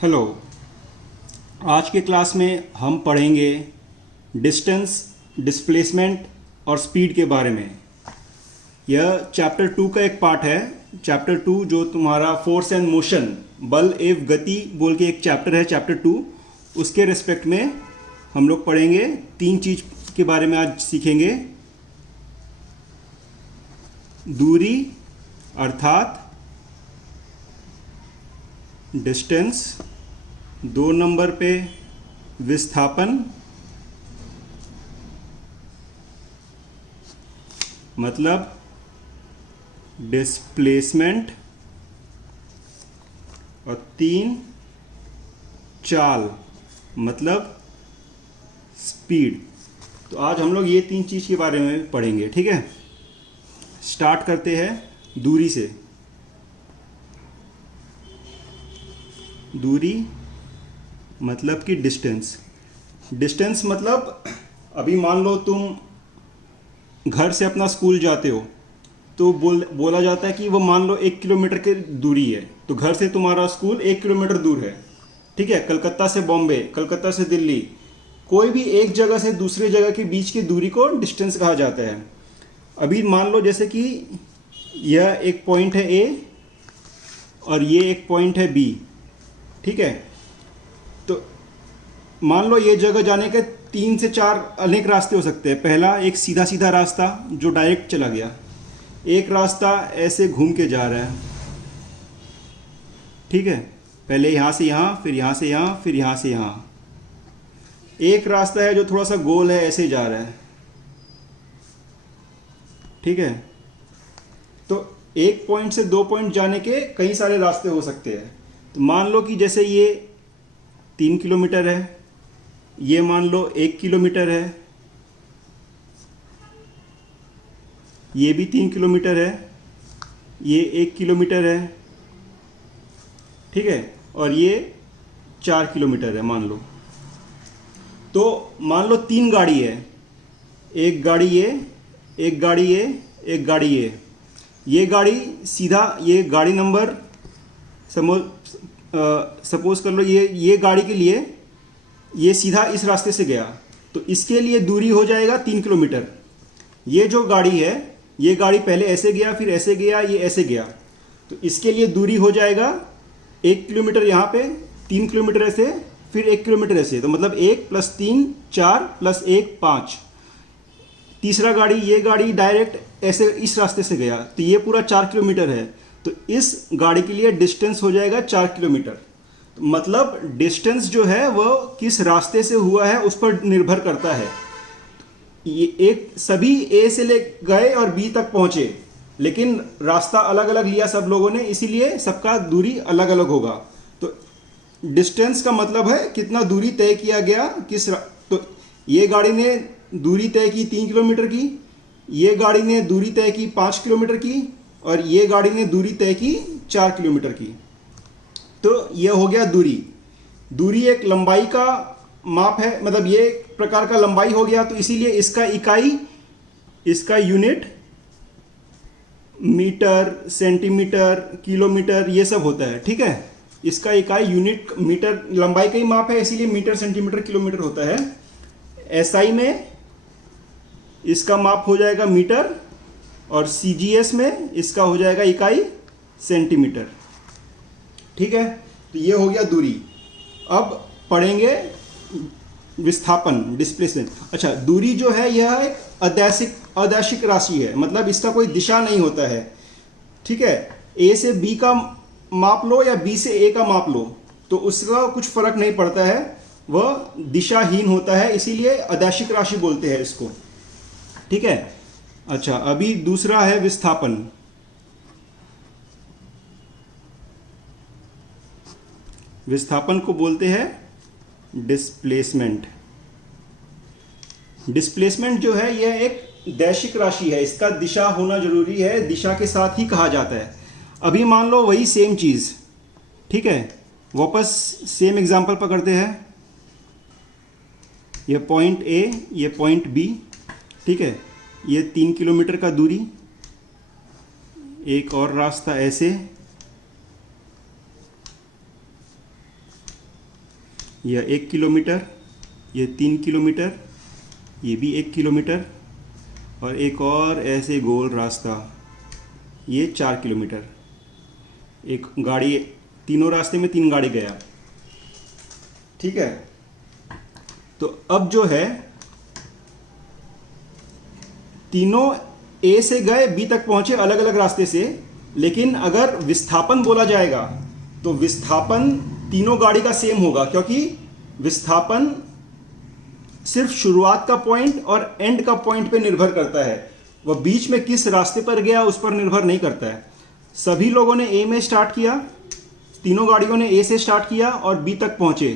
Hello. आज के class में हम पढ़ेंगे डिस्टेंस, डिस्प्लेसमेंट और स्पीड के बारे में। यह चैप्टर 2 का एक पार्ट है। चैप्टर 2 जो तुम्हारा फोर्स एंड मोशन, बल एवं गति बोल के एक चैप्टर है, चैप्टर 2, उसके रिस्पेक्ट में हम लोग पढ़ेंगे। 3 चीज़ के बारे में आज सीखेंगे। दूरी अर्थात डिस्टेंस, 2 नंबर पे विस्थापन मतलब डिस्प्लेसमेंट, और 3 चाल मतलब स्पीड। तो आज हम लोग ये 3 चीज़ के बारे में पढ़ेंगे, ठीक है। स्टार्ट करते हैं दूरी से। दूरी मतलब कि डिस्टेंस। डिस्टेंस मतलब अभी मान लो तुम घर से अपना स्कूल जाते हो तो बोला जाता है कि वो मान लो 1 किलोमीटर की दूरी है। तो घर से तुम्हारा स्कूल 1 किलोमीटर दूर है, ठीक है। कलकत्ता से बॉम्बे, कलकत्ता से दिल्ली, कोई भी एक जगह से दूसरे जगह के बीच की दूरी को डिस्टेंस कहा जाता है। अभी मान लो जैसे कि यह एक पॉइंट है ए और ये एक पॉइंट है बी, ठीक है। तो मान लो ये जगह जाने के 3 से 4 अनेक रास्ते हो सकते हैं। पहला एक सीधा सीधा रास्ता जो डायरेक्ट चला गया, एक रास्ता ऐसे घूम के जा रहा है, ठीक है। पहले यहाँ से यहाँ, फिर यहाँ से यहाँ, फिर यहाँ से यहाँ। एक रास्ता है जो थोड़ा सा गोल है, ऐसे जा रहा है, ठीक है। तो एक पॉइंट से 2 पॉइंट जाने के कई सारे रास्ते हो सकते हैं। तो मान लो कि जैसे ये 3 किलोमीटर है, ये मान लो 1 किलोमीटर है, ये भी 3 किलोमीटर है, ये 1 किलोमीटर है, ठीक है, और ये 4 किलोमीटर है मान लो। तो मान लो 3 गाड़ी है, एक गाड़ी ये, एक गाड़ी ये, एक गाड़ी ये गाड़ी सीधा, ये गाड़ी नंबर सपोज कर लो ये गाड़ी के लिए ये सीधा इस रास्ते से गया, तो इसके लिए दूरी हो जाएगा 3 किलोमीटर। ये जो गाड़ी है, ये गाड़ी पहले ऐसे गया, फिर ऐसे गया, ये ऐसे गया, तो इसके लिए दूरी हो जाएगा 1 किलोमीटर यहाँ पे, 3 किलोमीटर ऐसे, फिर 1 किलोमीटर ऐसे। तो मतलब 1 + 3 4 + 1 5। तीसरा गाड़ी, ये गाड़ी डायरेक्ट ऐसे इस रास्ते से गया, तो ये पूरा 4 किलोमीटर है। तो इस गाड़ी के लिए डिस्टेंस हो जाएगा 4 किलोमीटर। तो मतलब डिस्टेंस जो है वो किस रास्ते से हुआ है उस पर निर्भर करता है। ये एक सभी ए से ले गए और बी तक पहुंचे, लेकिन रास्ता अलग अलग लिया सब लोगों ने, इसीलिए सबका दूरी अलग अलग होगा। तो डिस्टेंस का मतलब है कितना दूरी तय किया गया तो ये गाड़ी ने दूरी तय की 3 किलोमीटर की, ये गाड़ी ने दूरी तय की 5 किलोमीटर की, और ये गाड़ी ने दूरी तय की 4 किलोमीटर की। तो यह हो गया दूरी। दूरी एक लंबाई का माप है, मतलब ये एक प्रकार का लंबाई हो गया। तो इसीलिए इसका इकाई, इसका यूनिट मीटर, सेंटीमीटर, किलोमीटर ये सब होता है, ठीक है। इसका इकाई यूनिट मीटर, लंबाई का ही माप है, इसीलिए मीटर, सेंटीमीटर, किलोमीटर होता है। एसआई में इसका माप हो जाएगा मीटर, और सीजीएस में इसका हो जाएगा इकाई सेंटीमीटर, ठीक है। तो ये हो गया दूरी। अब पढ़ेंगे विस्थापन, डिस्प्लेसमेंट। अच्छा, दूरी जो है यह एक अदैशिक राशि है, मतलब इसका कोई दिशा नहीं होता है, ठीक है। ए से बी का माप लो या बी से ए का माप लो, तो उसका कुछ फर्क नहीं पड़ता है, वह दिशाहीन होता है, इसीलिए अदैशिक राशि बोलते हैं इसको, ठीक है। अच्छा, अभी दूसरा है विस्थापन। विस्थापन को बोलते हैं डिस्प्लेसमेंट। डिस्प्लेसमेंट जो है यह एक दैशिक राशि है, इसका दिशा होना जरूरी है, दिशा के साथ ही कहा जाता है। अभी मान लो वही सेम चीज़, ठीक है। वापस सेम एग्जांपल पकड़ते हैं। यह पॉइंट ए, ये पॉइंट बी, ठीक है। ये 3 किलोमीटर का दूरी, एक और रास्ता ऐसे, यह 1 किलोमीटर, ये 3 किलोमीटर, ये भी 1 किलोमीटर, और एक और ऐसे गोल रास्ता, ये 4 किलोमीटर। एक गाड़ी, तीनों रास्ते में 3 गाड़ी गया। ठीक है, तो अब जो है तीनों ए से गए बी तक पहुंचे अलग अलग रास्ते से, लेकिन अगर विस्थापन बोला जाएगा तो विस्थापन तीनों गाड़ी का सेम होगा, क्योंकि विस्थापन सिर्फ शुरुआत का पॉइंट और एंड का पॉइंट पे निर्भर करता है, वह बीच में किस रास्ते पर गया उस पर निर्भर नहीं करता है। सभी लोगों ने ए में स्टार्ट किया, तीनों गाड़ियों ने ए से स्टार्ट किया और बी तक पहुंचे,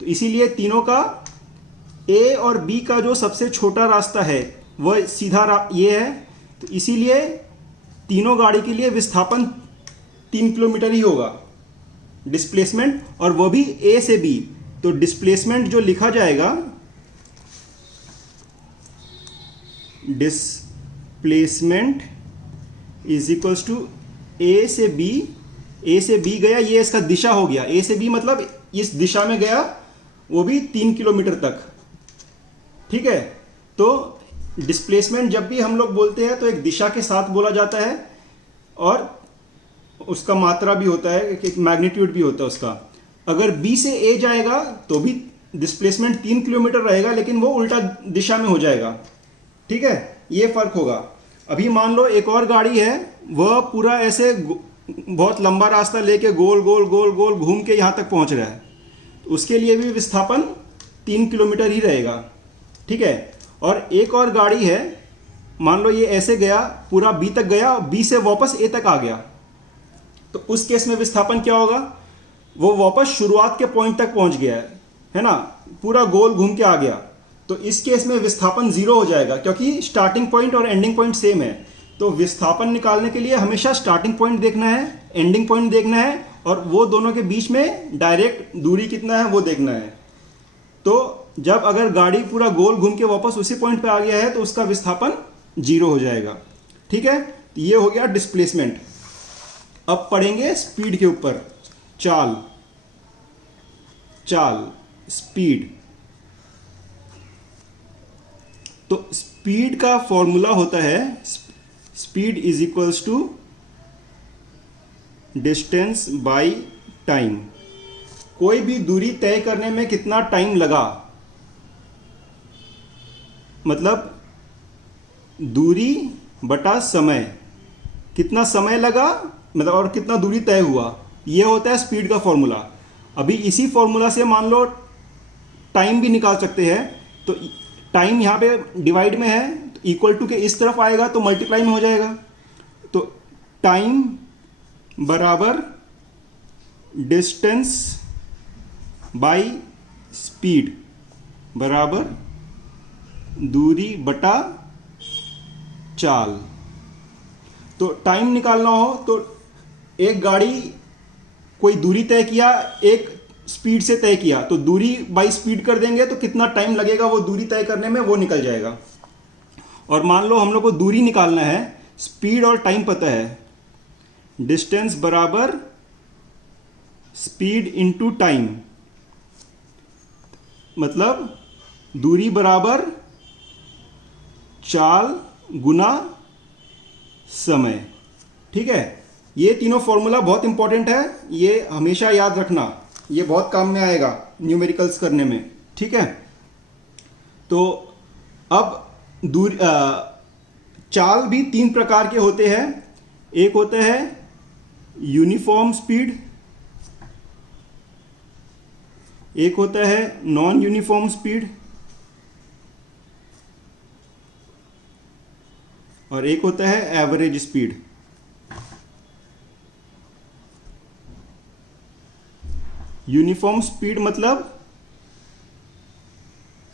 तो इसीलिए तीनों का ए और बी का जो सबसे छोटा रास्ता है वह सीधा ये है, तो इसीलिए तीनों गाड़ी के लिए विस्थापन 3 किलोमीटर ही होगा डिस्प्लेसमेंट, और वह भी ए से बी। तो डिस्प्लेसमेंट जो लिखा जाएगा, डिस्प्लेसमेंट इज इक्वल्स टू ए से बी। ए से बी गया, ये इसका दिशा हो गया, ए से बी मतलब इस दिशा में गया, वो भी 3 किलोमीटर तक। ठीक है, तो डिस्प्लेसमेंट जब भी हम लोग बोलते हैं तो एक दिशा के साथ बोला जाता है, और उसका मात्रा भी होता है, एक मैग्नीट्यूड भी होता है उसका। अगर बी से ए जाएगा तो भी डिस्प्लेसमेंट 3 किलोमीटर रहेगा, लेकिन वो उल्टा दिशा में हो जाएगा। ठीक है, ये फर्क होगा। अभी मान लो एक और गाड़ी है, वह पूरा ऐसे बहुत लंबा रास्ता लेके गोल गोल गोल गोल घूम के यहाँ तक पहुँच रहा है, तो उसके लिए भी विस्थापन 3 किलोमीटर ही रहेगा। ठीक है, और एक और गाड़ी है, मान लो ये ऐसे गया, पूरा बी तक गया, बी से वापस ए तक आ गया, तो उस केस में विस्थापन क्या होगा, वो वापस शुरुआत के पॉइंट तक पहुंच गया है ना, पूरा गोल घूम के आ गया, तो इस केस में विस्थापन 0 हो जाएगा, क्योंकि स्टार्टिंग पॉइंट और एंडिंग पॉइंट सेम है। तो विस्थापन निकालने के लिए हमेशा स्टार्टिंग पॉइंट देखना है, एंडिंग पॉइंट देखना है, और वो दोनों के बीच में डायरेक्ट दूरी कितना है वो देखना है। तो जब अगर गाड़ी पूरा गोल घूम के वापस उसी पॉइंट पे आ गया है तो उसका विस्थापन 0 हो जाएगा। ठीक है, तो ये हो गया डिस्प्लेसमेंट। अब पढ़ेंगे स्पीड के ऊपर, चाल, स्पीड। तो स्पीड का फॉर्मूला होता है, speed is equals to distance by time. कोई भी दूरी तय करने में कितना टाइम लगा, मतलब दूरी बटा समय, कितना समय लगा मतलब, और कितना दूरी तय हुआ, यह होता है स्पीड का फॉर्मूला। अभी इसी फॉर्मूला से मान लो टाइम भी निकाल सकते हैं, तो टाइम यहाँ पे डिवाइड में है, तो इक्वल टू के इस तरफ आएगा तो मल्टीप्लाई में हो जाएगा। तो टाइम बराबर डिस्टेंस बाय स्पीड बराबर दूरी बटा चाल। तो टाइम निकालना हो तो एक गाड़ी कोई दूरी तय किया, एक स्पीड से तय किया, तो दूरी बाई स्पीड कर देंगे तो कितना टाइम लगेगा वो दूरी तय करने में, वो निकल जाएगा। और मान लो हम लोग को दूरी निकालना है, स्पीड और टाइम पता है, डिस्टेंस बराबर स्पीड इनटू टाइम, मतलब दूरी बराबर चाल गुना समय। ठीक है, ये तीनों फॉर्मूला बहुत इंपॉर्टेंट है, ये हमेशा याद रखना, ये बहुत काम में आएगा न्यूमेरिकल्स करने में। ठीक है, तो अब चाल भी 3 प्रकार के होते हैं। एक होता है यूनिफॉर्म स्पीड, एक होता है नॉन यूनिफॉर्म स्पीड, और एक होता है एवरेज स्पीड। यूनिफॉर्म स्पीड मतलब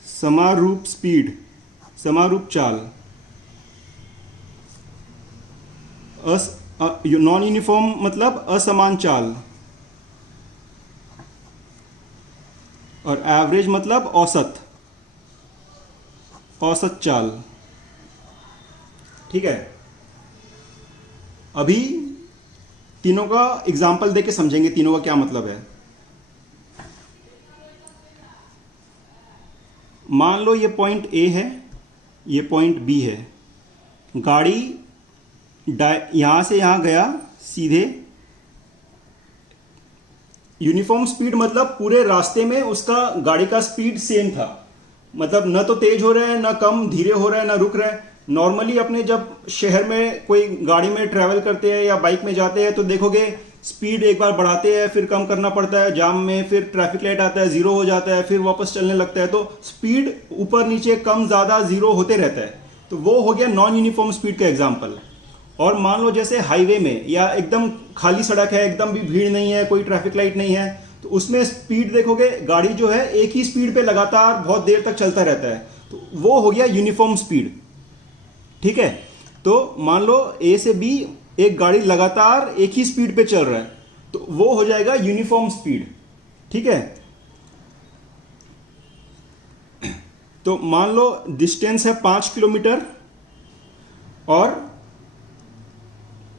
समारूप स्पीड, समारूप चाल। नॉन यूनिफॉर्म मतलब असमान चाल, और एवरेज मतलब औसत, औसत चाल। ठीक है, अभी तीनों का एग्जाम्पल देके समझेंगे तीनों का क्या मतलब है। मान लो ये पॉइंट ए है, ये पॉइंट बी है, गाड़ी यहाँ से यहाँ गया सीधे, यूनिफॉर्म स्पीड मतलब पूरे रास्ते में उसका गाड़ी का स्पीड सेम था, मतलब न तो तेज हो रहा है, ना कम धीरे हो रहा है, ना रुक रहा है। नॉर्मली अपने जब शहर में कोई गाड़ी में ट्रैवल करते हैं या बाइक में जाते हैं तो देखोगे स्पीड एक बार बढ़ाते हैं, फिर कम करना पड़ता है जाम में, फिर ट्रैफिक लाइट आता है, जीरो हो जाता है, फिर वापस चलने लगता है, तो स्पीड ऊपर नीचे कम ज़्यादा जीरो होते रहता है। तो वो हो गया नॉन यूनिफॉर्म स्पीड का एग्जाम्पल। और मान लो जैसे हाईवे में या एकदम खाली सड़क है, एकदम भी भीड़ नहीं है, कोई ट्रैफिक लाइट नहीं है, तो उसमें स्पीड देखोगे गाड़ी जो है एक ही स्पीड पे लगातार बहुत देर तक चलता रहता है, तो वो हो गया यूनिफॉर्म स्पीड। ठीक है, तो मान लो ए से बी एक गाड़ी लगातार एक ही स्पीड पे चल रहा है, तो वो हो जाएगा यूनिफॉर्म स्पीड। ठीक है, तो मान लो डिस्टेंस है 5 किलोमीटर और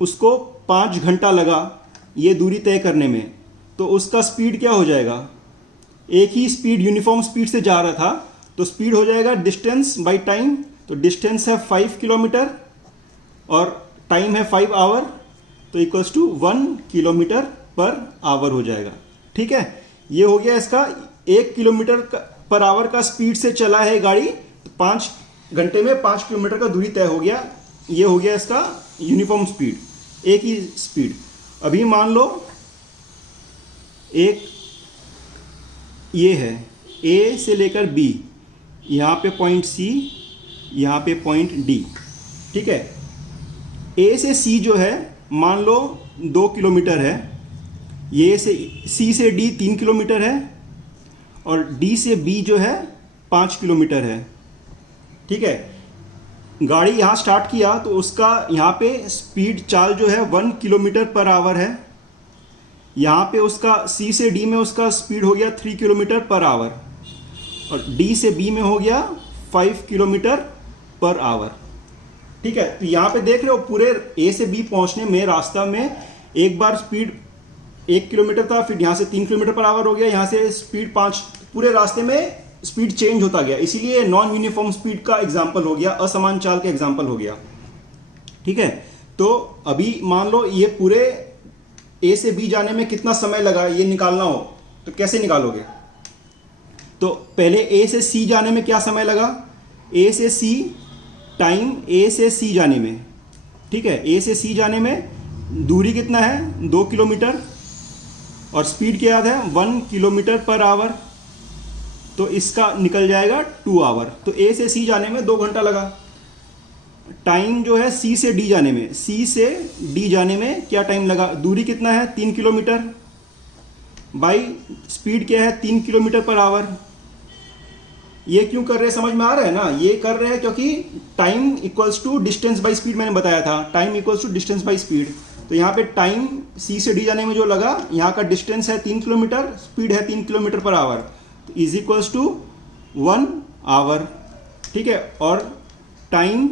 उसको 5 घंटा लगा ये दूरी तय करने में, तो उसका स्पीड क्या हो जाएगा? एक ही स्पीड यूनिफॉर्म स्पीड से जा रहा था, तो स्पीड हो जाएगा डिस्टेंस बाय टाइम। तो डिस्टेंस है 5 किलोमीटर और टाइम है 5 आवर, तो equals to 1 kilometre per hour हो जाएगा। ठीक है, ये हो गया इसका 1 किलोमीटर पर आवर का स्पीड से चला है गाड़ी, तो 5 घंटे में 5 किलोमीटर का दूरी तय हो गया। ये हो गया इसका यूनिफॉर्म स्पीड, एक ही स्पीड। अभी मान लो एक ये है ए से लेकर बी, यहाँ पे पॉइंट सी, यहाँ पे पॉइंट डी। ठीक है, ए से सी जो है मान लो 2 किलोमीटर है, ये से सी से डी 3 किलोमीटर है और डी से बी जो है 5 किलोमीटर है। ठीक है, गाड़ी यहाँ स्टार्ट किया तो उसका यहाँ पे स्पीड चाल जो है 1 किलोमीटर पर आवर है। यहाँ पे उसका सी से डी में उसका स्पीड हो गया 3 किलोमीटर पर आवर और डी से बी में हो गया 5 किलोमीटर पर आवर। ठीक है, तो यहाँ पे देख रहे हो पूरे ए से बी पहुँचने में रास्ता में एक बार स्पीड 1 किलोमीटर था, फिर यहाँ से 3 किलोमीटर पर आवर हो गया, यहाँ से स्पीड 5, पूरे रास्ते में स्पीड चेंज होता गया, इसीलिए नॉन यूनिफॉर्म स्पीड का एग्जाम्पल हो गया, असमान चाल का एग्जाम्पल हो गया। ठीक है, तो अभी मान लो ये पूरे ए से बी जाने में कितना समय लगा ये निकालना हो तो कैसे निकालोगे? तो पहले ए से सी जाने में क्या समय लगा? ए से सी टाइम ए से सी जाने में। ठीक है, ए से सी जाने में दूरी कितना है? 2 किलोमीटर और स्पीड क्या है? 1 किलोमीटर पर आवर, तो इसका निकल जाएगा 2 आवर। तो ए से सी जाने में 2 घंटा लगा। टाइम जो है सी से डी जाने में, सी से डी जाने में क्या टाइम लगा? दूरी कितना है? 3 किलोमीटर बाई स्पीड क्या है? 3 किलोमीटर पर आवर। ये क्यों कर रहे हैं समझ में आ रहा है ना? ये कर रहे हैं क्योंकि time equals to distance by speed, मैंने बताया था time equals to distance by speed. तो यहाँ पे टाइम सी से डी जाने में जो लगा, यहाँ का डिस्टेंस है 3 किलोमीटर, स्पीड है 3 किलोमीटर पर आवर, तो इज इक्वल्स टू 1 आवर। ठीक है, और टाइम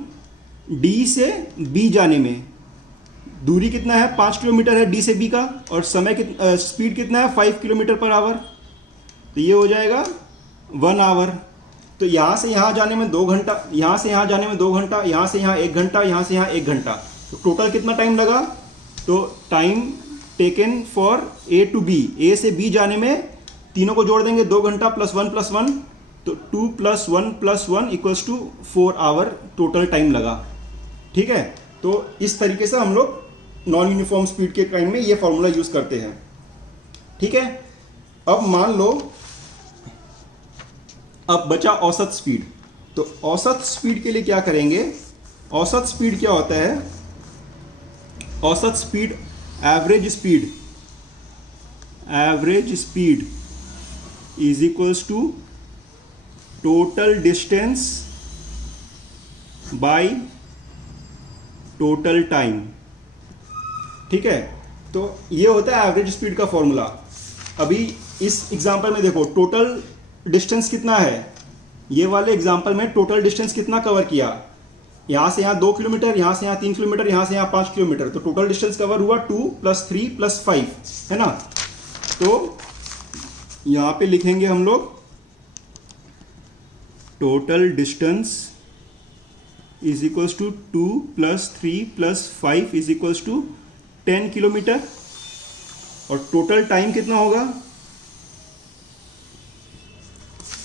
डी से बी जाने में दूरी कितना है? 5 किलोमीटर है डी से बी का, और समय स्पीड कितना है? 5 किलोमीटर पर आवर, तो ये हो जाएगा 1 आवर। तो यहाँ से यहाँ जाने में 2 घंटा, यहाँ से यहाँ जाने में 2 घंटा, यहाँ से यहाँ 1 घंटा, यहाँ से यहाँ 1 घंटा, तो टोटल कितना टाइम लगा? तो time taken for A to B, A से बी जाने में तीनों को जोड़ देंगे 2 घंटा प्लस 1 प्लस 1, तो 2 plus 1 plus 1 equals to 4 hour total time लगा। ठीक है, तो इस तरीके से हम लोग नॉन यूनिफॉर्म स्पीड के टाइम में ये फॉर्मूला यूज करते हैं। ठीक है, अब मान लो अब बचा औसत स्पीड। तो औसत स्पीड के लिए क्या करेंगे? औसत स्पीड क्या होता है? औसत speed average speed is equals to total distance by total time. ठीक है, तो ये होता है एवरेज स्पीड का फॉर्मूला। अभी इस एग्जांपल में देखो टोटल डिस्टेंस कितना है, ये वाले एग्जांपल में टोटल डिस्टेंस कितना कवर किया? यहाँ से यहाँ 2 किलोमीटर, यहाँ से यहाँ 3 किलोमीटर, यहाँ से यहाँ 5 किलोमीटर, तो टोटल डिस्टेंस कवर हुआ 2 + 3 + 5, है ना? तो यहाँ पे लिखेंगे हम लोग total distance is equals to 2 + 3 + 5 is equals to 10 kilometre. और टोटल टाइम कितना होगा?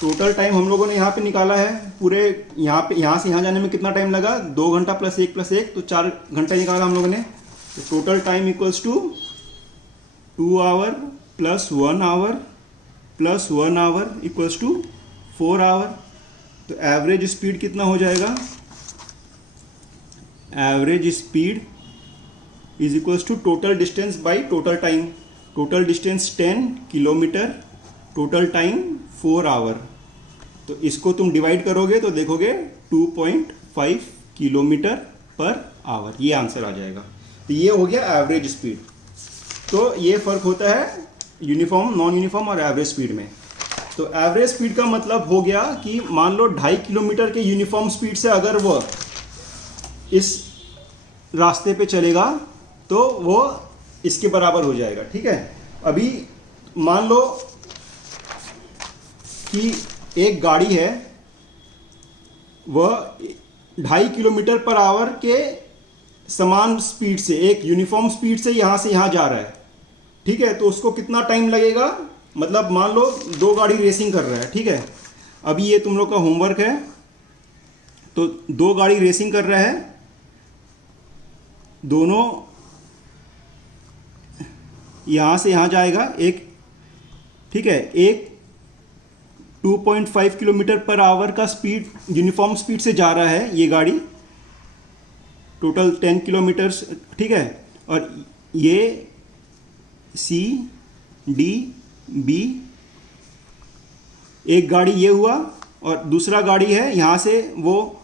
टोटल टाइम हम लोगों ने यहाँ पे निकाला है, पूरे यहाँ से यहाँ जाने में कितना टाइम लगा? 2 घंटा + 1 + 1 तो 4 घंटा निकाला हम लोगों ने। तो total time equals to 2 hour + 1 hour + 1 hour equals to 4 hour. तो एवरेज स्पीड कितना हो जाएगा? Average speed is equals to total distance by total time. Total distance 10 kilometre, total time 4 hour. तो इसको तुम डिवाइड करोगे तो देखोगे 2.5 किलोमीटर पर आवर, ये आंसर आ जाएगा। तो ये हो गया एवरेज स्पीड। तो ये फ़र्क होता है यूनिफॉर्म, नॉन यूनिफॉर्म और एवरेज स्पीड में। तो एवरेज स्पीड का मतलब हो गया कि मान लो 2.5 किलोमीटर के यूनिफॉर्म स्पीड से अगर वो इस रास्ते पे चलेगा तो वो इसके बराबर हो जाएगा, ठीक है। अभी मान लो कि एक गाड़ी है, वह 2.5 किलोमीटर पर आवर के समान स्पीड से, एक यूनिफॉर्म स्पीड से यहाँ जा रहा है, ठीक है। तो उसको कितना टाइम लगेगा? मतलब मान लो 2 गाड़ी रेसिंग कर रहा है, ठीक है। अभी ये तुम लोग का होमवर्क है। तो 2 गाड़ी रेसिंग कर रहा है, दोनों यहाँ से यहाँ जाएगा एक, ठीक है। एक 2.5 किलोमीटर पर आवर का स्पीड, यूनिफॉर्म स्पीड से जा रहा है ये गाड़ी, टोटल 10 किलोमीटर्स, ठीक है। और ये C D B, एक गाड़ी ये हुआ और दूसरा गाड़ी है यहाँ से, वो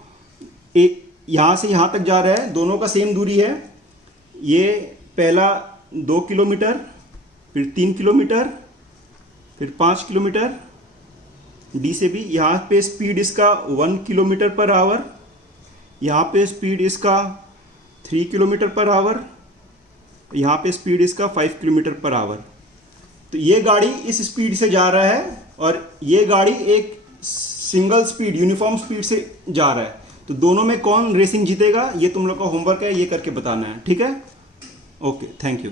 यहाँ से यहाँ तक जा रहा है, दोनों का सेम दूरी है। ये पहला 2 किलोमीटर, फिर 3 किलोमीटर, फिर 5 किलोमीटर। डी से भी यहाँ पे स्पीड इसका 1 किलोमीटर पर आवर, यहाँ पे स्पीड इसका 3 किलोमीटर पर आवर, यहाँ पे स्पीड इसका 5 किलोमीटर पर आवर। तो ये गाड़ी इस स्पीड से जा रहा है और ये गाड़ी एक सिंगल स्पीड, यूनिफॉर्म स्पीड से जा रहा है। तो दोनों में कौन रेसिंग जीतेगा, ये तुम लोग का होमवर्क है, ये करके बताना है, ठीक है। Okay, thank you.